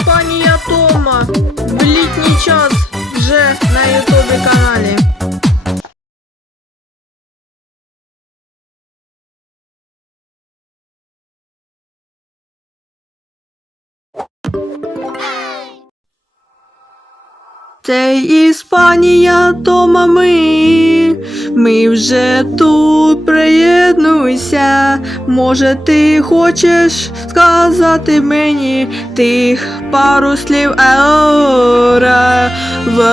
Іспанія Тома в літній час вже на Ютубі каналі. Це Іспанія, Тома ми, ми вже тут приєднуйся. Може, ти хочеш сказати мені тих пару слів Еора. Воу,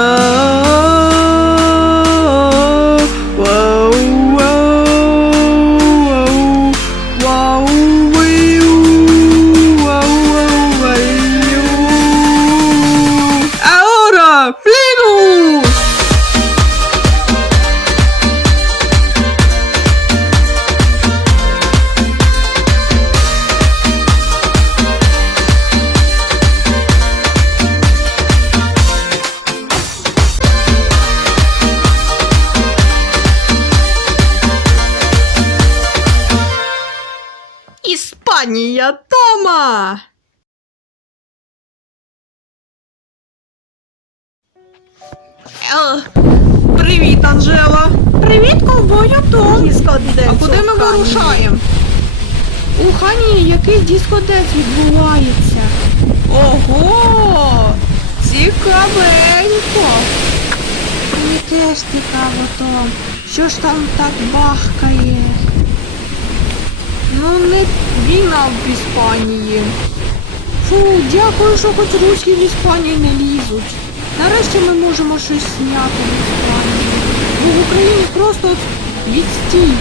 воу, Тома! Е, Привіт, Анжела. Привіт, ковбою Том. А куди ми вирушаємо? У Хані якийсь дискотек відбувається. Ого! Цікавенько. Мені теж цікаво, Том. Що ж там так бахкає? Ну, не війна в Іспанії. Фу, дякую, що хоч руські в Іспанії не лізуть. Нарешті ми можемо щось зняти в Іспанії. Бо в Україні просто відстій.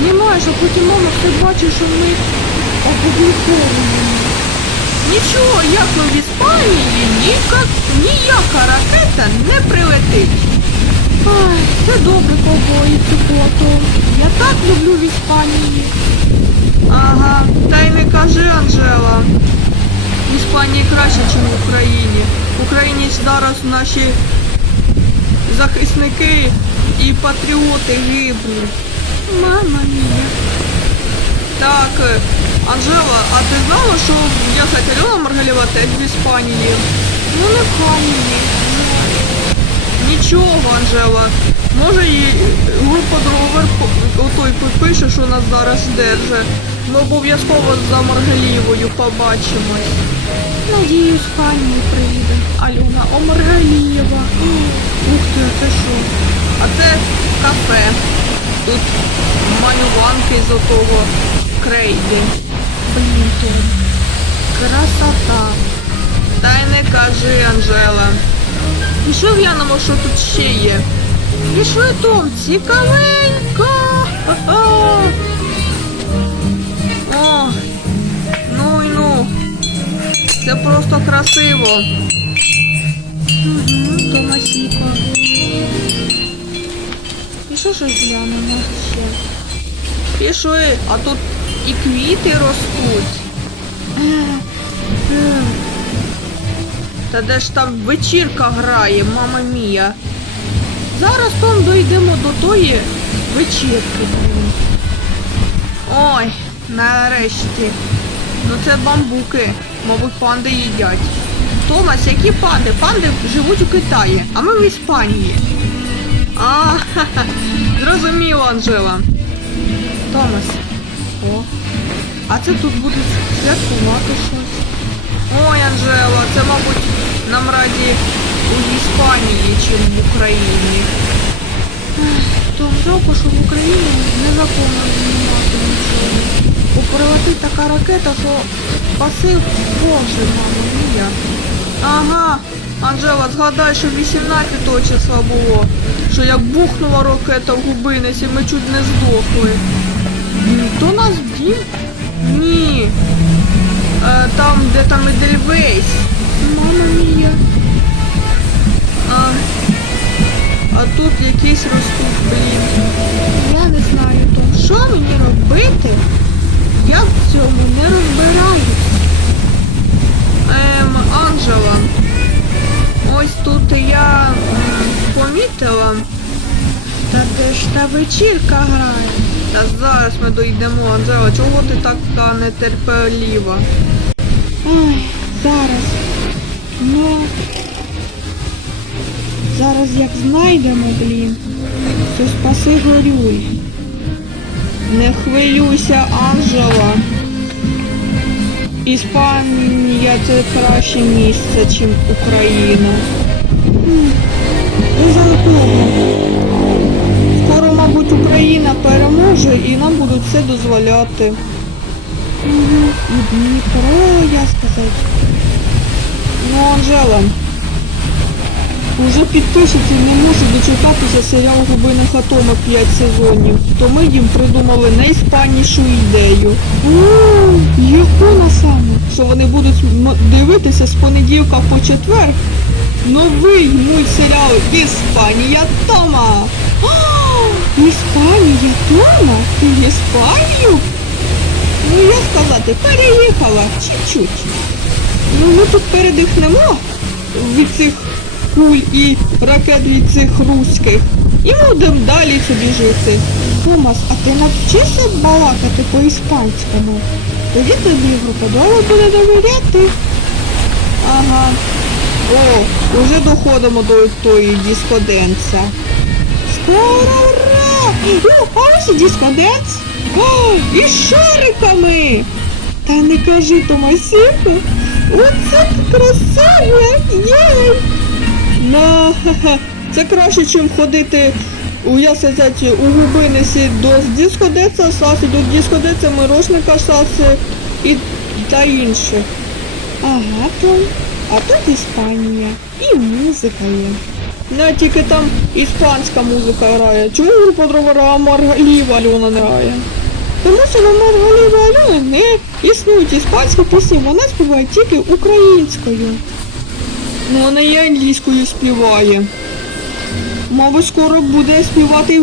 Немає, що потім мама все бачить, що ми опубліковуємо. Нічого, як ми в Іспанії, ніяка, ніяка ракета не прилетить. Ай, це добре, ковбої, цукото. Я так люблю в Іспанії. Ага, та й не кажи, Анжела. Іспанії краще, ніж в Україні. В Україні зараз наші захисники і патріоти гибнуть. Мама мія. Так, Анжела, а ти знала, що я Альона Маргалєва теж в Іспанії? Ну не в Хамії. Нічого, Анжела. Може і група Дровер по- отой пише, що нас зараз держить. Ми обов'язково за Маргалієвою побачимось. Надіюсь, Хані приїде. Альона Омаргалієва. Ух ти, це що? А це кафе. Тут малюванки з отого крейди. Блін, Том. Красота. Та й не кажи, Анжела. Пішли глянемо, що тут ще є. Пішли, Том, цікавенько. О, ну й ну. Це просто красиво. Угу, Томасіко. Пішли щось глянемо ще. Пішли, а тут і квіти ростуть. Та де ж там вечірка грає, мама мія. Зараз там дійдемо до тої вечірки. Ой, нарешті. Ну це бамбуки. Мабуть, панди їдять. Томас, які панди? Панди живуть у Китаї, а ми в Іспанії. А, ха-ха, зрозуміло, Анжела. Томас. О. А це тут будуть святкувати щось. Ой, Анжела, це, мабуть, нам раді у Іспанії, чим в Україні. Том, жалко, що в Україні незаконно знімати нічого. Бо прилетить така ракета, що пасив Боже, мамо мія. Ага, Анжела, згадай, що 18 числа було, що як бухнула ракета в губиниці, ми чуть не здохли. То нас в? Ні. Е, там, де там Едельвейс. Мама мія. А тут якісь ростуть, блін. Я не знаю, то що мені робити? Я в цьому не розбираюсь. Ем, Анжела. Ось тут я м, помітила. Та де ж та вечірка грає? Та зараз ми дійдемо, Анжела, чого ти така нетерпеліва? Ой, зараз. Зараз як знайдемо, блін, то спаси горюй. Не хвилюйся, Анжела. Іспанія це краще місце, ніж Україна. Скоро, мабуть, Україна переможе і нам будуть все дозволяти. І Дніпро, я сказати. Ну, Анжела. Уже підписчиці не можуть дочекатися серіалу Губиних Атома 5 сезонів. То ми їм придумали найспанішу ідею. О, яку саме? Що вони будуть дивитися з понеділка по четвер новий мультсеріал Іспанія Тома. Іспанія Тома? Ти в Іспанію? Ну я сказати, переїхала чуть-чуть. Ну ми тут передихнемо від цих куль і ракет від цих руських. І ми будемо далі собі жити. Томас, а ти навчишся балакати по-іспанському? Тоді тобі груподолу буде довіряти. Ага. О, уже доходимо до тої дискоденса. Скоро ура! О, а ось і дискоденс! О, і шариками! Та не кажи, Томасіку, оце красиво! Єй! Ха-ха, це краще, ніж ходити я сказати, у губинесі до дискодеца саси, до дискодеца мирошника саси і та інших. Ага, Том. А тут Іспанія. І музика є. Не тільки там іспанська музика грає. Чому група дрова Маргаліва Альона не грає? Тому що на Маргаліва Альони не існують іспанські пісні, вона співає тільки українською. Ну, вона і англійською співає. Мабуть, скоро буде співати.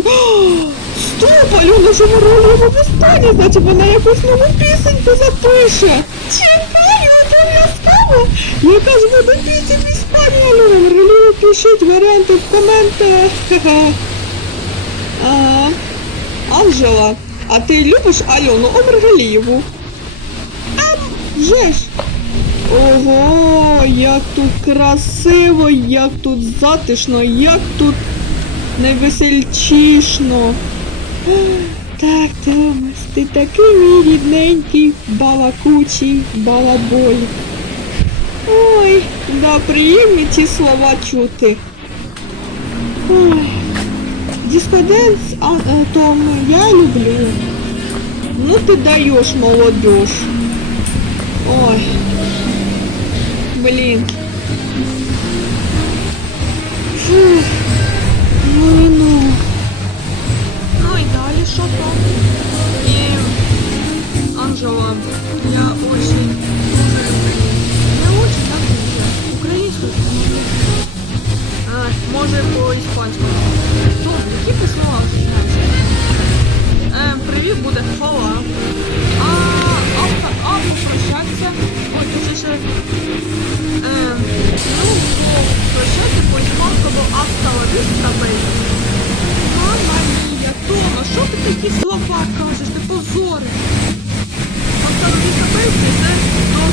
Стоп, Альона, що Маргаліва в Іспанії, значить вона якусь нову пісеньку запише. Чекаю, обов'язково. Яка ж буде пісня в Іспанії, Альона Маргаліва, пишіть варіанти в коментах. Ага. Анжела, а ти любиш Альону Омергалієву? А вже ж. Ого, як тут красиво, як тут затишно, як тут найвесельчішно. Так, Томас, ти такий мій рідненький, балакучий балаболік. Ой, да, приємні ці слова чути. Ой. Дискоденс, а, е, Том, я люблю. Ну ты даешь, молодежь. Ой. Блин. Фух. Ну і ну. Ну і далі що там? І Анжела, я очень дуже люблю. Не очень, так дуже. Українською. А, може по-іспанському. Том, які ти слова? Е, привіт буде хвала. А авто, а прощатися. Ой, тут ще. Ти прощатися по-іспанському автова віста бейбі. Мама мія, Тома, що ти такі слова кажеш? Ти позориш. Автова віста бейбі це до,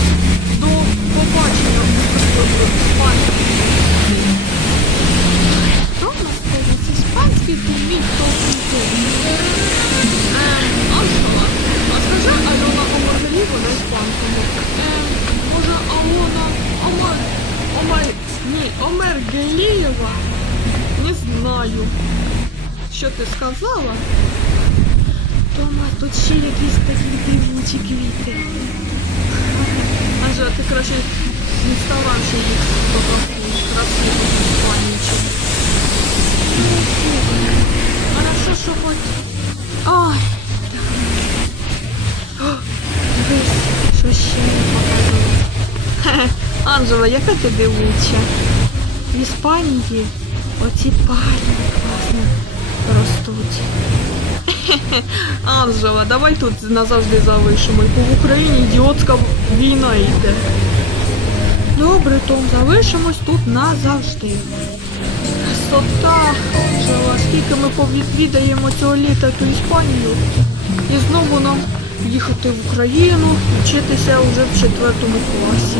якісь такі дивучі квіти. Анжела, ти краще не старайся їх фотографуй. Красиво, іспанічі. Хорошо, що хоч. Ой. Дивись, що ще не. Хе-хе. Анжела, яка ти дивуча. В Іспанії оці пальми класно ростуть. Анжела, давай тут назавжди залишимо. Бо в Україні ідіотська війна йде. Добре, Том, залишимось тут назавжди. Красота, Анжела, скільки ми повідвідаємо цього літа ту Іспанію. І знову нам їхати в Україну, вчитися вже в четвертому класі.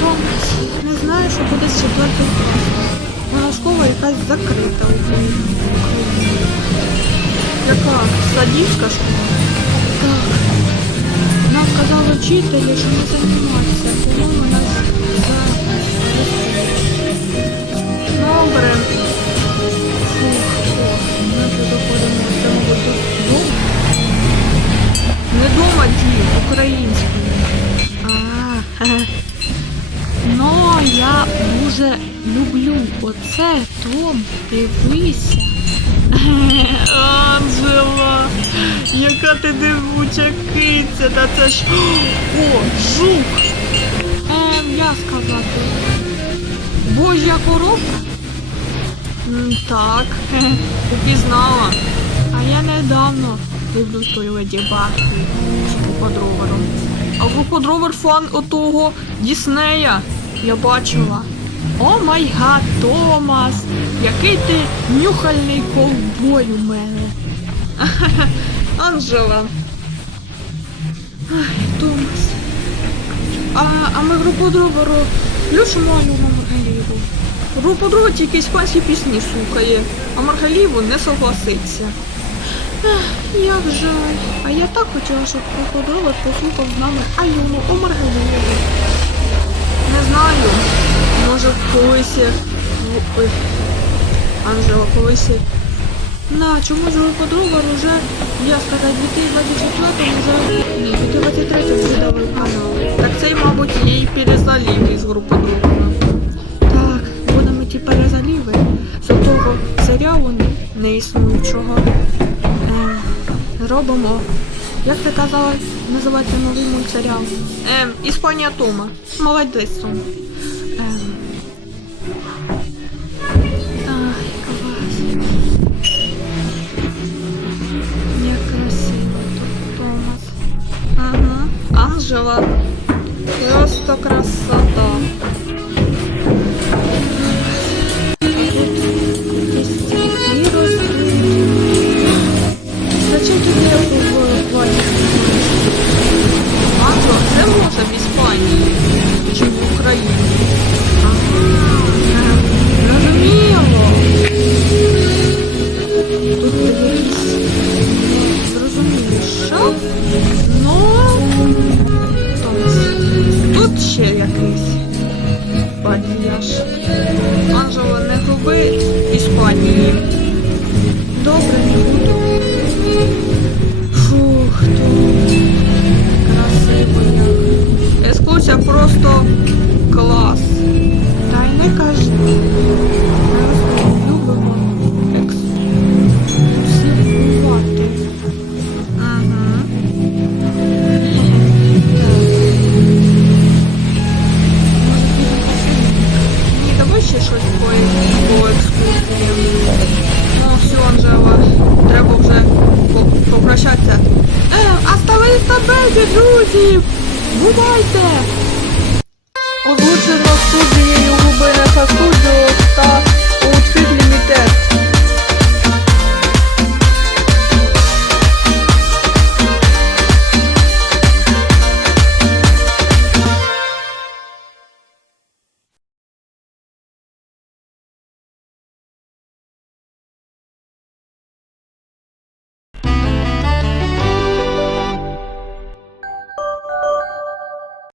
Томас, не знаю, що буде з четвертим класом. Вона школа якась закрита в Україні. Яка садівська школа? Так. Нам сказали вчителі, що не займатися. По-моєму, нас за... Добре. Фух, о, ми вже доходимо. Це, мабуть, тут дом. Не дома дім, українською. А. Ну, я дуже люблю оце, Том, дивися. Анжела, яка ти дивуча киця, та це ж. О, жук! Ем, я сказати. Божя коробка? Так, упізнала. А я недавно дивлюсь той леді Баг з Гуподровером. А Гуподровер фан отого Діснея. Я бачила. О май гад, Томас! Який ти нюхальний ковбой у мене. Анжела. Ай, Томас. А, а ми групу дроверу плюшимо Альону Маргаліву. Група друга тільки іспанські пісні слухає, а Маргаліву не согласиться. Ех, Як жаль. А я так хотіла, щоб крокодилот послухав з нами Альону о Маргаліву. Не знаю. Може колись. е, Ой. Анжела колись. е, На, чому ж Рокодровер уже, я сказав, 2024 вже, ні, 2023 вже дали канал. Так цей, мабуть, їй перезалів із групи Дровера. Так, будемо ті перезаліви з того серіалу неіснуючого. Ем, робимо, як ти казала, називається новий мультсеріал. Ем, Іспанія Тома. Молодець Том. Ага, Просто красота. Зачем ти дірку в платі знімаєш? Анжела, це може в. Тут що? Падіяж. Анжела, не губи Іспанії.